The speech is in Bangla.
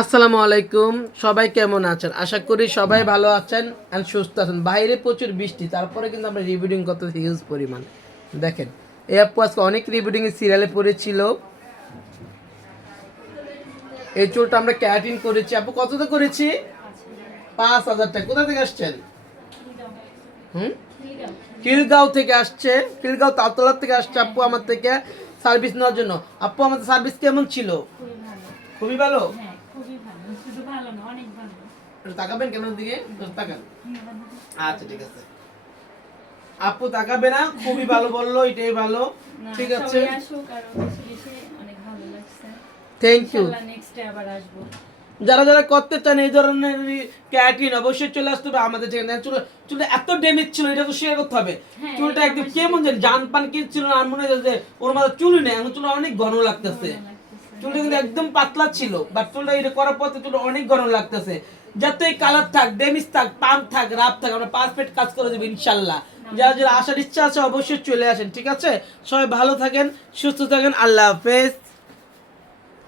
আসসালামু আলাইকুম, সবাই কেমন আছেন? আশা করি সবাই ভালো আছেন এন্ড সুস্থ আছেন। বাইরে প্রচুর বৃষ্টি, তারপরে কিন্তু আমরা রিবিডিং করতে হিউজ পরিমাণ। দেখেন, এই আপু আজকে অনেক রিবিডিং এর সিরিয়ালে পড়েছিল। এই চুলটা আমরা ক্যারাটিন করেছি। আপু কততে করেছি? 5,000 টাকা। কোথা থেকে আসছেন? খিলগাঁও থেকে আসছে। খিলগাঁও তালতলা থেকে আসছে আপু আমার থেকে সার্ভিস নেওয়ার জন্য। আপু আমাদের সার্ভিস কেমন ছিল? খুবই ভালো। একটু তাকাবেন ক্যামেরার দিকে, তাকান। আচ্ছা ঠিক আছে, আপু তাকাবে না, খুবই ভালো বললো, এটাই ভালো। ঠিক আছে, থ্যাংক ইউ। যারা যারা করতে চান এই ধরনের ক্যারাটিন, অবশ্যই চলে আসতে হবে আমাদের যেখানে। চুলটা এত ড্যামেজ ছিল, এটা তো শেয়ার করতে হবে। চুলটা একদম কেমন জানি জান পান কি ছিল না, আর মনে হচ্ছে ওর মাথা চুলই নেই, এখন চুলটা অনেক ঘন লাগতেছে। চুলটা কিন্তু একদম পাতলা ছিল, বাট চুলটা এটা করার পর চুলটা অনেক ঘন লাগতেছে। যাতে কালার থাক, ড্যামেজ থাক, পাম্প থাক, রাফ থাক, আমরা পারফেক্ট কাজ করে দেবো ইনশাল্লাহ। যারা যারা আসার ইচ্ছা আছে অবশ্যই চলে আসেন। ঠিক আছে, সবাই ভালো থাকেন, সুস্থ থাকেন, আল্লাহ হাফেজ।